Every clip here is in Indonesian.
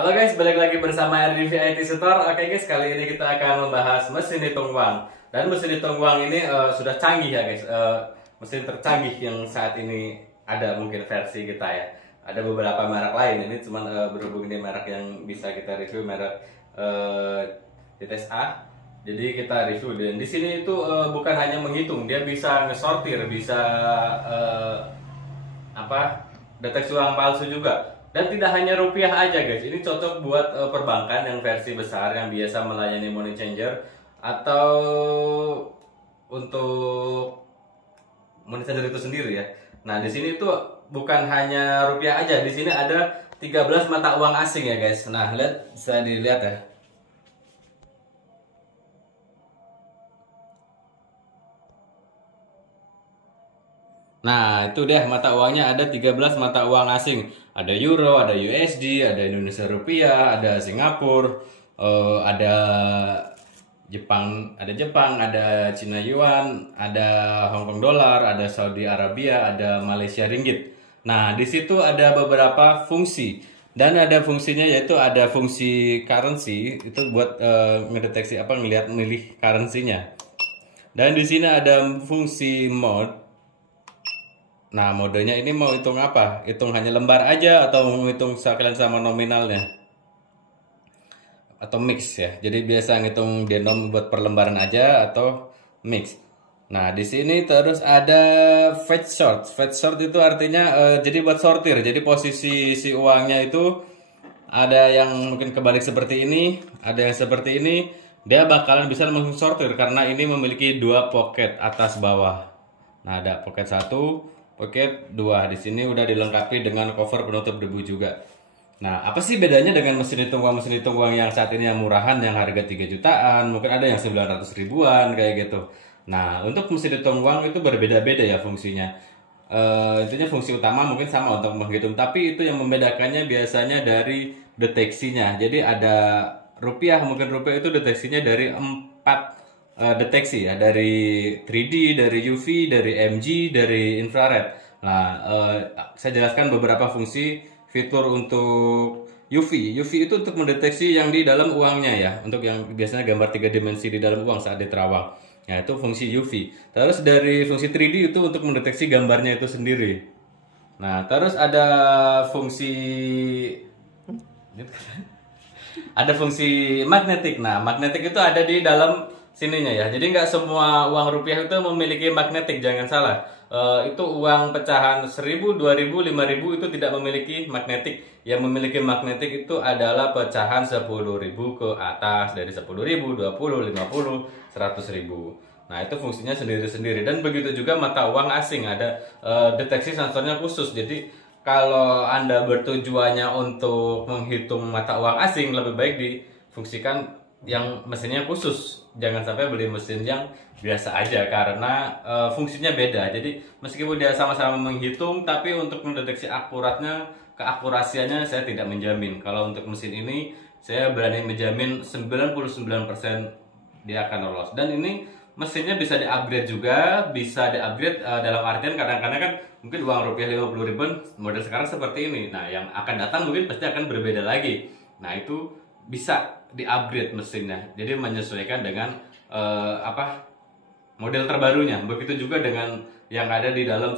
Halo guys, balik lagi bersama RDV IT Store. Oke guys, kali ini kita akan membahas mesin hitung uang. Dan mesin hitung uang ini sudah canggih ya guys. Mesin tercanggih yang saat ini ada mungkin versi kita ya. Ada beberapa merek lain. Ini cuma berhubung ini merek yang bisa kita review, merek DTSA. Jadi kita review, dan di sini itu bukan hanya menghitung, dia bisa ngesortir, bisa deteksi uang palsu juga. Dan tidak hanya rupiah aja guys, ini cocok buat perbankan yang versi besar yang biasa melayani money changer, atau untuk money changer itu sendiri ya. Nah di sini tuh bukan hanya rupiah aja, di sini ada 13 mata uang asing ya guys. Nah lihat, bisa dilihat ya. Nah, itu deh mata uangnya, ada 13 mata uang asing. Ada euro, ada USD, ada Indonesia rupiah, ada Singapura, ada Jepang, ada Cina yuan, ada Hong Kong dolar, ada Saudi Arabia, ada Malaysia ringgit. Nah, di situ ada beberapa fungsi. Dan ada fungsinya, yaitu ada fungsi currency, itu buat ngedeteksi ngelihat milih currency-nya. Dan di sini ada fungsi mode. Nah, modenya ini mau hitung apa? Hitung hanya lembar aja atau mau hitung sekalian sama nominalnya? Atau mix ya. Jadi biasa ngitung denom buat per lembaran aja atau mix. Nah, di sini terus ada fetch sort. Fetch sort itu artinya jadi buat sortir. Jadi posisi si uangnya itu ada yang mungkin kebalik seperti ini, ada yang seperti ini. Dia bakalan bisa langsung sortir karena ini memiliki dua pocket atas bawah. Nah, ada pocket 1, pocket 2. Di sini udah dilengkapi dengan cover penutup debu juga. Nah, apa sih bedanya dengan mesin hitung uang yang saat ini yang murahan, yang harga 3 jutaan, mungkin ada yang 900 ribuan kayak gitu. Nah, untuk mesin hitung uang itu berbeda-beda ya fungsinya. Intinya fungsi utama mungkin sama untuk menghitung, tapi itu yang membedakannya biasanya dari deteksinya. Jadi ada rupiah, mungkin rupiah itu deteksinya dari 4 deteksi ya, dari 3D, dari UV, dari MG, dari infrared. Nah, saya jelaskan beberapa fungsi fitur untuk UV. UV itu untuk mendeteksi yang di dalam uangnya ya, untuk yang biasanya gambar 3 dimensi di dalam uang saat diterawang. Nah, itu fungsi UV. Terus dari fungsi 3D itu untuk mendeteksi gambarnya itu sendiri. Nah, terus ada fungsi magnetik. Nah, magnetik itu ada di dalam sininya ya. Jadi nggak semua uang rupiah itu memiliki magnetik, jangan salah. Itu uang pecahan 1000, 2000, 5000 itu tidak memiliki magnetik. Yang memiliki magnetik itu adalah pecahan 10.000 ke atas, dari 10.000, 20, 50, 100.000. Nah, itu fungsinya sendiri-sendiri. Dan begitu juga mata uang asing, ada deteksi sensornya khusus. Jadi kalau Anda bertujuannya untuk menghitung mata uang asing, lebih baik difungsikan yang mesinnya khusus. Jangan sampai beli mesin yang biasa aja, karena fungsinya beda. Jadi meskipun dia sama-sama menghitung, tapi untuk mendeteksi keakurasiannya saya tidak menjamin. Kalau untuk mesin ini saya berani menjamin 99% dia akan lolos. Dan ini mesinnya bisa di-upgrade juga, bisa di-upgrade dalam artian kadang-kadang kan mungkin uang rupiah 50 ribuan model sekarang seperti ini. Nah, yang akan datang mungkin pasti akan berbeda lagi. Nah, itu bisa di-upgrade mesinnya. Jadi menyesuaikan dengan model terbarunya. Begitu juga dengan yang ada di dalam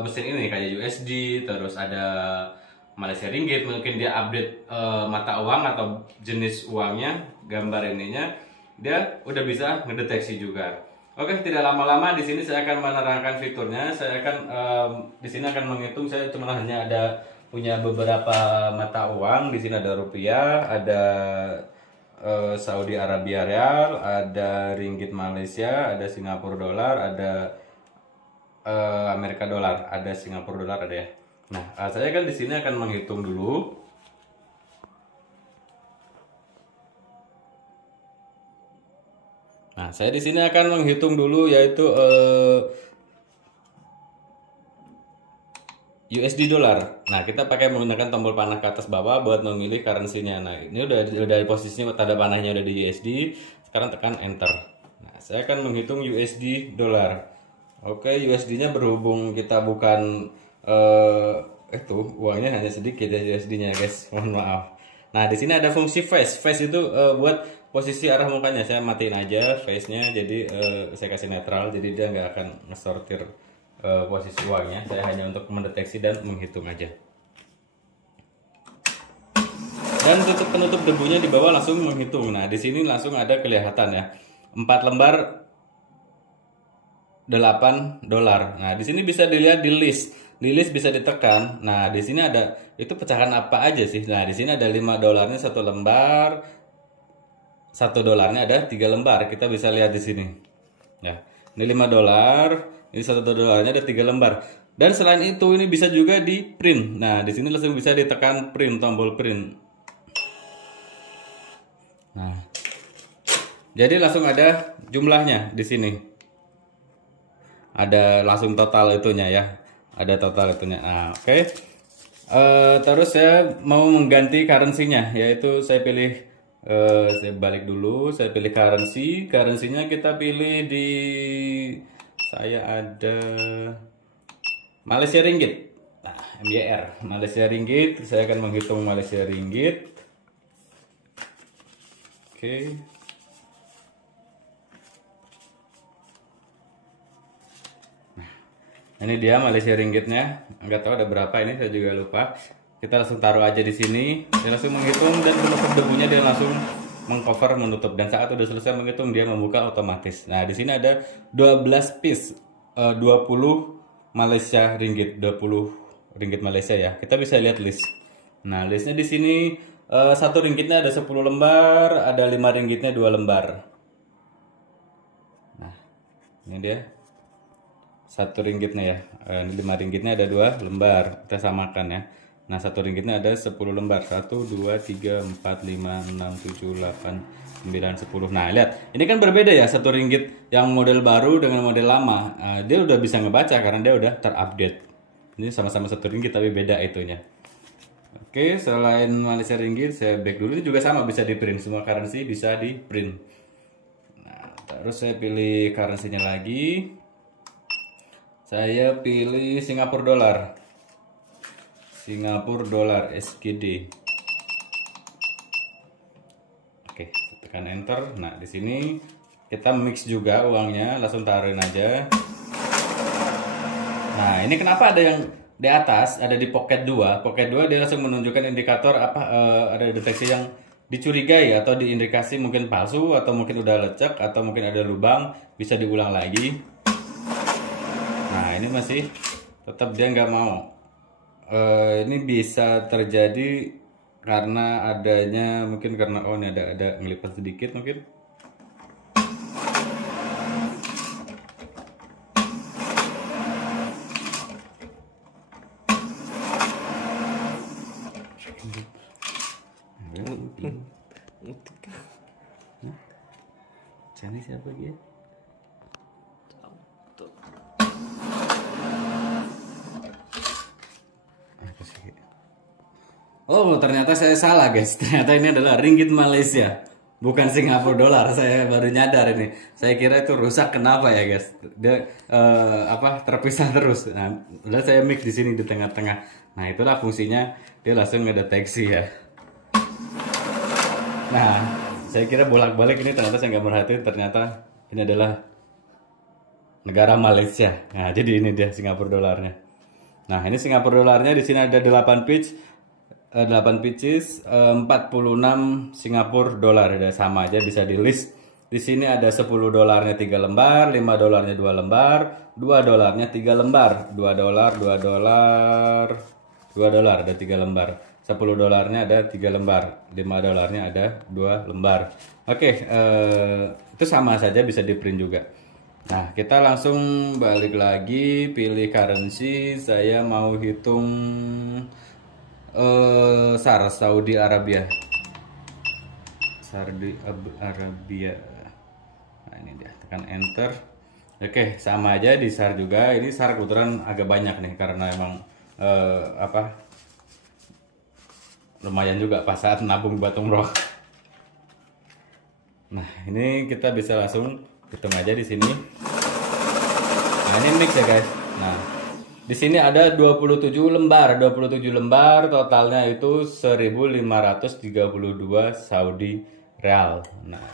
mesin ini, kayak USD, terus ada Malaysia ringgit, mungkin dia update mata uang atau jenis uangnya, gambar ininya, dia udah bisa ngedeteksi juga. Oke, tidak lama-lama di sini saya akan menerangkan fiturnya. Saya akan di sini akan menghitung. Saya cuma hanya punya beberapa mata uang. Di sini ada rupiah, ada Saudi Arabia Rial, ada ringgit Malaysia, ada Singapura dolar, ada Amerika dolar, ada Singapura dolar ada ya. Nah, saya kan di sini akan menghitung dulu. Nah, saya di sini akan menghitung dulu, yaitu USD dolar. Nah, kita pakai menggunakan tombol panah ke atas bawah buat memilih currency-nya. Nah, ini udah dari posisinya tanda panahnya udah di USD. Sekarang tekan enter. Nah, saya akan menghitung USD dolar. Oke, USD-nya berhubung kita bukan uangnya hanya sedikit ya USD-nya, guys. Mohon maaf. Nah, di sini ada fungsi face. Face itu buat posisi arah mukanya. Saya matiin aja face-nya, jadi saya kasih netral, jadi dia nggak akan ngesortir posisi uangnya. Saya hanya untuk mendeteksi dan menghitung aja. Dan penutup debunya di bawah langsung menghitung. Nah, di sini langsung ada kelihatan ya. 4 lembar $8. Nah, di sini bisa dilihat di list. Di list bisa ditekan. Nah, di sini ada itu pecahan apa aja sih? Nah, di sini ada $5-nya 1 lembar. $1 ada 3 lembar. Kita bisa lihat di sini. Ya. Ini $5, ini $1 ada 3 lembar. Dan selain itu ini bisa juga di print. Nah, di sini langsung bisa ditekan print, tombol print. Nah, jadi langsung ada jumlahnya di sini. Ada langsung total itunya ya. Ada total itunya. Nah, oke. Terus saya mau mengganti currency-nya, yaitu saya pilih saya balik dulu, saya pilih currency. Currency-nya kita pilih di saya ada Malaysia Ringgit. Nah, MYR, Malaysia Ringgit. Saya akan menghitung Malaysia Ringgit. Oke. Ini dia Malaysia Ringgitnya, nggak tahu ada berapa ini, saya juga lupa. Kita langsung taruh aja di sini, dia langsung menghitung dan penutup debunya dia langsung mengcover menutup, dan saat udah selesai menghitung dia membuka otomatis. Nah, di sini ada 12 piece, 20 Malaysia Ringgit, 20 Ringgit Malaysia ya. Kita bisa lihat list. Nah, listnya di sini 1 ringgitnya ada 10 lembar, ada 5 ringgitnya 2 lembar. Nah, ini dia. 1 ringgitnya ya, 5 ringgitnya ada 2 lembar, kita samakan ya. Nah, 1 ringgitnya ada 10 lembar, 1, 2, 3, 4, 5, 6, 7, 8, 9, 10. Nah, lihat, ini kan berbeda ya, 1 ringgit yang model baru dengan model lama. Dia udah bisa ngebaca karena dia udah terupdate. Ini sama-sama 1 ringgit tapi beda itunya. Oke, selain Malaysia Ringgit, saya back dulu. Ini juga sama, bisa di print, semua currency bisa di print. Nah, terus saya pilih currency-nya lagi. Saya pilih Singapura dolar. Singapura dolar SGD. Oke, tekan enter. Nah, di sini kita mix juga uangnya, langsung taruhin aja. Nah, ini kenapa ada yang di atas, ada di pocket 2. Pocket 2 dia langsung menunjukkan indikator apa, ada deteksi yang dicurigai atau diindikasi mungkin palsu atau mungkin udah lecek atau mungkin ada lubang, bisa diulang lagi. Nah, ini masih tetap dia nggak mau. Ini bisa terjadi karena adanya mungkin karena ini ada ngelipat sedikit mungkin. Cari siapa dia? Oh, ternyata saya salah guys. Ternyata ini adalah ringgit Malaysia, bukan Singapura dolar. Saya baru nyadar ini. Saya kira itu rusak, kenapa ya guys? Dia terpisah terus. Nah, udah saya mix di sini di tengah-tengah. Nah, itulah fungsinya, dia langsung ngedeteksi ya. Nah, saya kira bolak-balik ini, ternyata saya nggak merhatiin, ternyata ini adalah negara Malaysia. Nah, jadi ini dia Singapura dolarnya. Nah, ini Singapura dolarnya, di sini ada 8 pieces, 46 Singapura dolar, ada sama aja, bisa di list. Di sini ada 10 dolarnya 3 lembar, 5 dolarnya 2 lembar, 2 dolarnya 3 lembar, 2 dolar, 2 dolar, 2 dolar ada 3 lembar, 10 dolarnya ada 3 lembar, 5 dolarnya ada 2 lembar. Oke, itu sama saja, bisa di print juga. Nah, kita langsung balik lagi, pilih currency. Saya mau hitung SAR, Saudi Arabia. Saudi Arabia. Nah, ini dia, tekan enter. Oke, sama aja di SAR juga. Ini SAR kebetulan agak banyak nih karena emang lumayan juga pas saat nabung buat umroh. Nah, ini kita bisa langsung hitung aja di sini. Nah, ini mix ya guys. Nah, Di sini ada 27 lembar, 27 lembar totalnya itu 1.532 Saudi Real. Nah,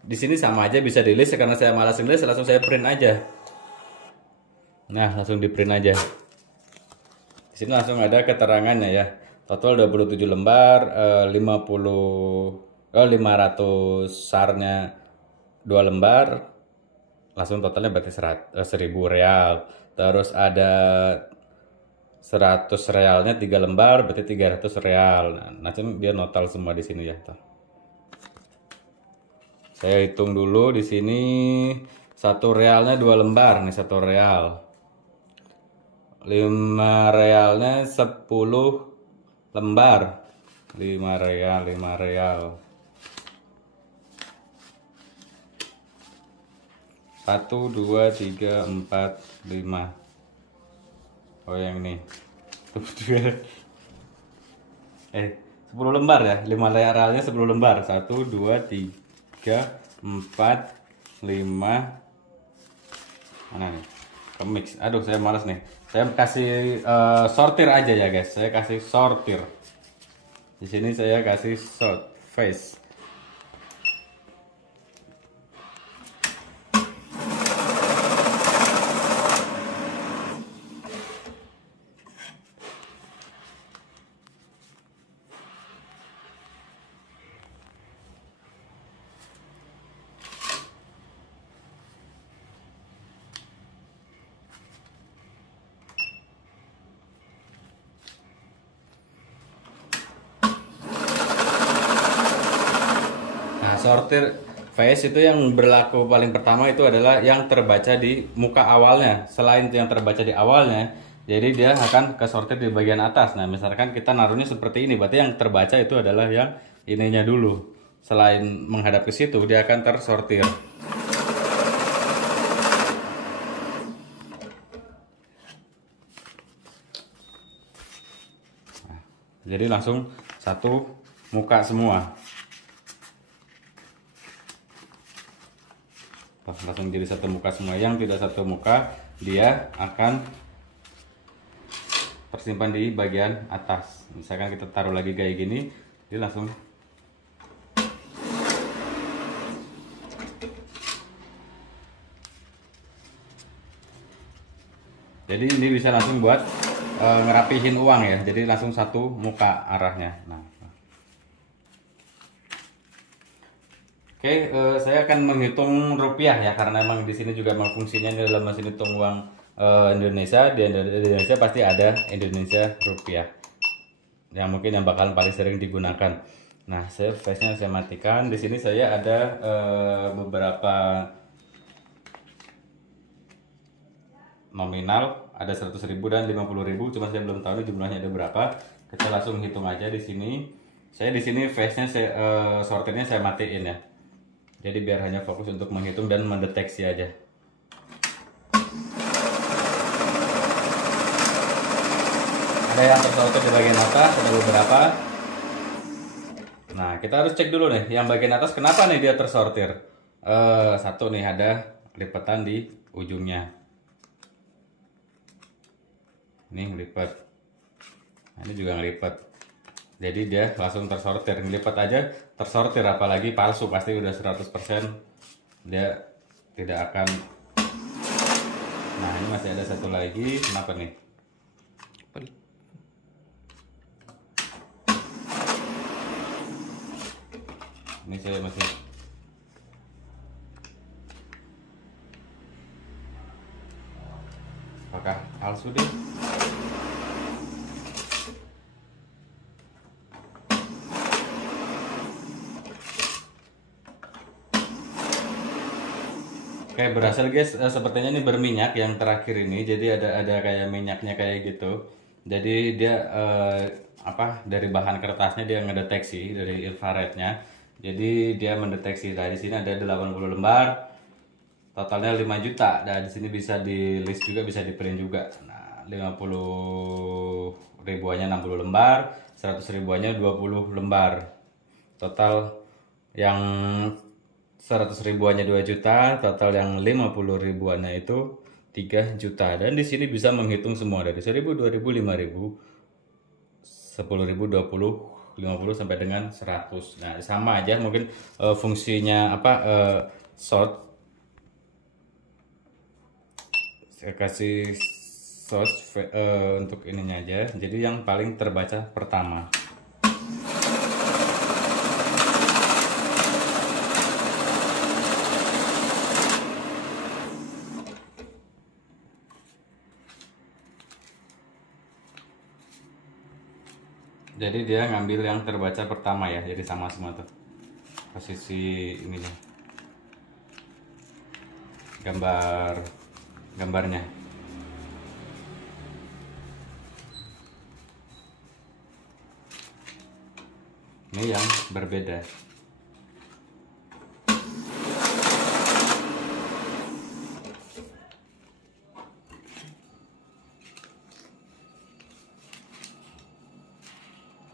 di sini sama aja bisa di list karena saya malas nulis langsung saya print aja. Nah, langsung di print aja. Di sini langsung ada keterangannya ya. Total 27 lembar, 500 SAR-nya 2 lembar. Langsung totalnya berarti 1.000 real. Terus ada 100 realnya 3 lembar berarti 300 real. Nah, nanti dia notal semua di sini ya. Saya hitung dulu di sini 1 realnya 2 lembar nih 1 real. 5 realnya 10 lembar. 5 real, 5 real. 1, 2, 3, 4, 5. Oh yang ini 10 lembar ya. 5 realnya 10 lembar. 1, 2, 3, 4, 5. Mana nih? Mix. Aduh saya malas nih. Saya kasih sortir aja ya guys. Saya kasih sortir. Di sini saya kasih sort face. Sortir face itu yang berlaku paling pertama itu adalah yang terbaca di muka awalnya. Selain yang terbaca di awalnya, jadi dia akan ke sortir di bagian atas. Nah, misalkan kita naruhnya seperti ini, berarti yang terbaca itu adalah yang ininya dulu. Selain menghadap ke situ, dia akan tersortir. Nah, jadi langsung satu muka semua. Langsung jadi satu muka semua. Yang tidak satu muka dia akan tersimpan di bagian atas. Misalkan kita taruh lagi kayak gini, dia langsung jadi ini bisa langsung buat ngerapihin uang ya. Jadi langsung satu muka arahnya. Nah. Oke, saya akan menghitung rupiah ya karena emang di sini juga memang fungsinya ini adalah mesin hitung uang Indonesia. Di Indonesia pasti ada Indonesia rupiah yang mungkin yang bakalan paling sering digunakan. Nah, saya face-nya saya matikan. Di sini saya ada beberapa nominal, ada 100.000 dan 50.000. Cuma saya belum tahu jumlahnya ada berapa. Kita langsung hitung aja di sini. Saya di sini face-nya sortirnya saya matiin ya. Jadi biar hanya fokus untuk menghitung dan mendeteksi aja. Ada yang tersortir di bagian atas, ada beberapa. Nah, kita harus cek dulu nih, yang bagian atas kenapa nih dia tersortir. Satu nih ada lipatan di ujungnya. Ini ngelipat. Nah, ini juga ngelipat. Jadi dia langsung tersortir, ngelipat aja tersortir, apalagi palsu pasti udah 100% dia tidak akan. Nah, ini masih ada satu lagi, kenapa nih? Ini saya masih apakah palsu deh? Oke, berhasil guys. Sepertinya ini berminyak yang terakhir ini. Jadi ada kayak minyaknya kayak gitu. Jadi dia dari bahan kertasnya dia ngedeteksi dari infrarednya. Jadi dia mendeteksi. Nah, di sini ada 80 lembar. Totalnya 5 juta. Dan di sini bisa di list juga, bisa di print juga. Nah, 50 ribuannya 60 lembar, 100 ribuannya 20 lembar. Total yang 100 ribuannya 2 juta, total yang 50 ribuannya itu 3 juta. Dan di sini bisa menghitung semua dari 1000, 2000, 5000, 10.000, 20, 50 sampai dengan 100. Nah, sama aja mungkin fungsinya apa, short. Saya kasih source untuk ininya aja. Jadi yang paling terbaca pertama. Jadi dia ngambil yang terbaca pertama ya. Jadi sama semua tuh posisi ininya, gambarnya. Ini yang berbeda.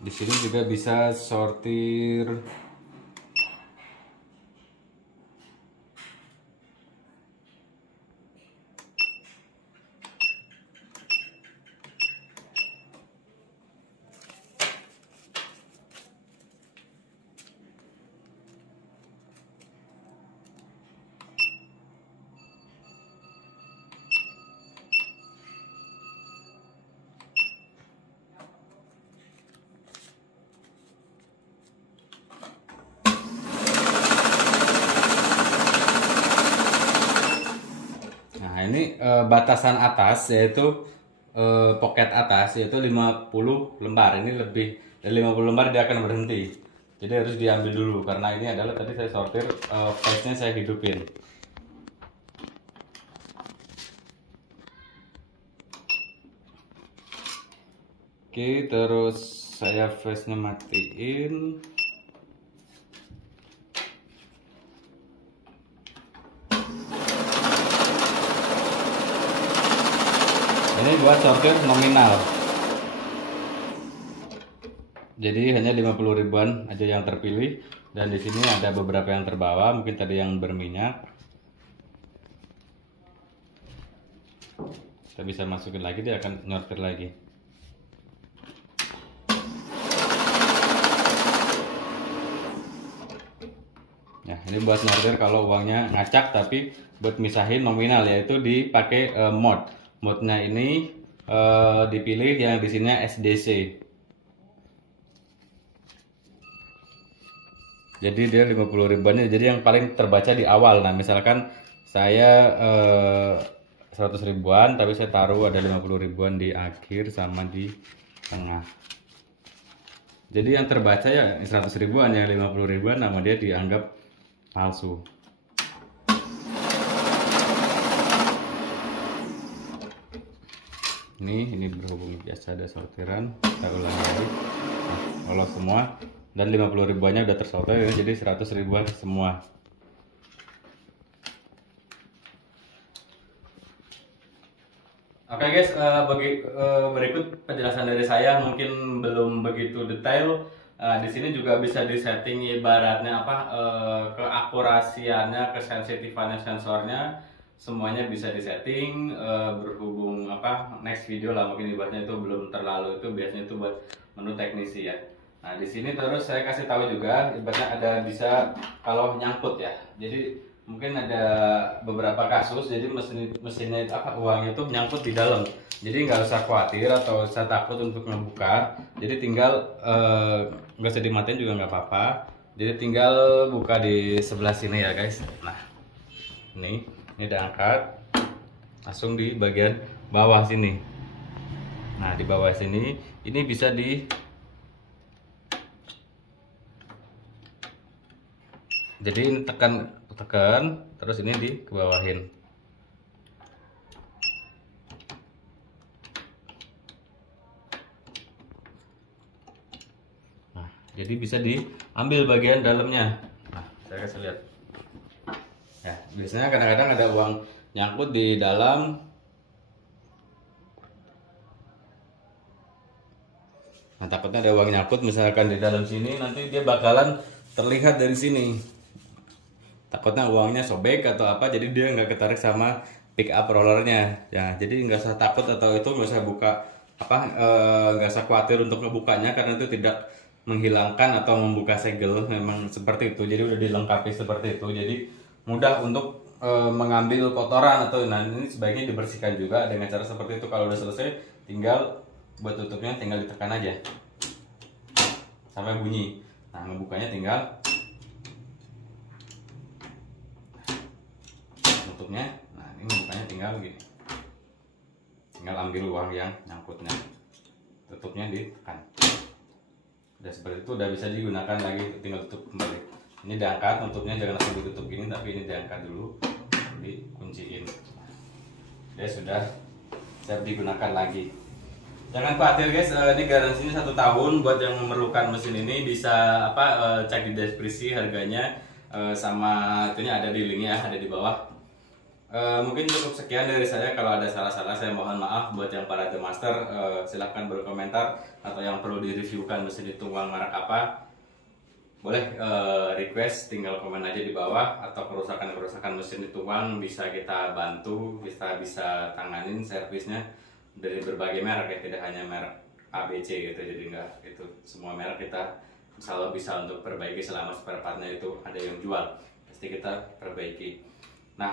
Di sini juga bisa sortir ini batasan atas yaitu pocket atas yaitu 50 lembar. Ini lebih dari 50 lembar dia akan berhenti. Jadi harus diambil dulu karena ini adalah tadi saya sortir, face-nya saya hidupin. Oke, terus saya face-nya matiin. Ini buat sortir nominal. Jadi hanya 50 ribuan aja yang terpilih, dan di sini ada beberapa yang terbawa, mungkin tadi yang berminyak. Kita bisa masukin lagi, dia akan nyortir lagi. Ya, ini buat nyortir kalau uangnya ngacak, tapi buat misahin nominal yaitu dipakai mode. Mode-nya ini dipilih yang di sini SDC. Jadi dia 50 ribuannya jadi yang paling terbaca di awal. Nah, misalkan saya 100 ribuan tapi saya taruh ada 50 ribuan di akhir sama di tengah. Jadi yang terbaca ya 100 ribuan, yang 50 ribuan nama dia dianggap palsu. Ini berhubung biasa ada sortiran, kita ulangi lagi. Nah, kalau semua dan 50 ribuannya udah tersortir ya, jadi 100 ribuan semua. Oke guys, berikut penjelasan dari saya, mungkin belum begitu detail. Di sini juga bisa disetting ibaratnya apa, keakurasiannya, kesensitifannya sensornya, semuanya bisa disetting. Berhubung apa next video lah mungkin ibaratnya itu belum terlalu, itu biasanya itu buat menu teknisi ya. Nah di sini terus saya kasih tahu juga ibaratnya ada bisa kalau nyangkut ya. Jadi mungkin ada beberapa kasus jadi mesinnya apa uangnya itu nyangkut di dalam. Jadi nggak usah khawatir atau usah takut untuk ngebuka. Jadi tinggal nggak usah dimatiin juga nggak apa-apa. Jadi tinggal buka di sebelah sini ya guys. Nah ini udah angkat, langsung di bagian bawah sini. Nah di bawah sini ini bisa jadi ini tekan terus ini di kebawahin. Nah jadi bisa diambil bagian dalamnya. Nah saya kasih lihat ya, biasanya kadang-kadang ada uang nyangkut di dalam. Nah takutnya ada uang nyangkut misalkan di dalam sini, nanti dia bakalan terlihat dari sini. Takutnya uangnya sobek atau apa, jadi dia nggak ketarik sama pick up rollernya ya. Jadi nggak usah takut atau itu nggak usah buka nggak usah khawatir untuk ngebukanya karena itu tidak menghilangkan atau membuka segel, memang seperti itu. Jadi udah dilengkapi seperti itu, jadi mudah untuk mengambil kotoran atau ini sebaiknya dibersihkan juga dengan cara seperti itu. Kalau udah selesai, tinggal buat tutupnya tinggal ditekan aja sampai bunyi. Nah, ngebukanya tinggal tutupnya. Nah, ini ngebukanya tinggal gini, tinggal ambil uang yang nyangkutnya, tutupnya ditekan. Udah seperti itu, udah bisa digunakan lagi, tinggal tutup kembali. Ini diangkat, tutupnya jangan langsung ditutup gini, tapi ini diangkat dulu, dikunciin. Dia sudah siap digunakan lagi. Jangan khawatir guys, ini garansinya 1 tahun. Buat yang memerlukan mesin ini bisa cek di deskripsi harganya, sama itunya ada di linknya, ada di bawah. Mungkin cukup sekian dari saya. Kalau ada salah-salah saya mohon maaf. Buat yang para master, silahkan berkomentar, atau yang perlu direviewkan mesin itu uang merek apa, boleh request, tinggal komen aja di bawah. Atau kerusakan mesin itu uang bisa kita bantu, bisa tanganin servisnya dari berbagai merek ya, tidak hanya merek ABC gitu. Jadi enggak, itu semua merek kita insya Allah bisa untuk perbaiki selama spare partnya itu ada yang jual, pasti kita perbaiki. Nah,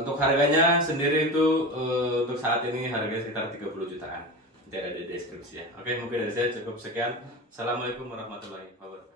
untuk harganya sendiri itu untuk saat ini harganya sekitar 30 jutaan. Nanti ada di deskripsi ya. Oke, mungkin dari saya cukup sekian. Assalamualaikum warahmatullahi wabarakatuh.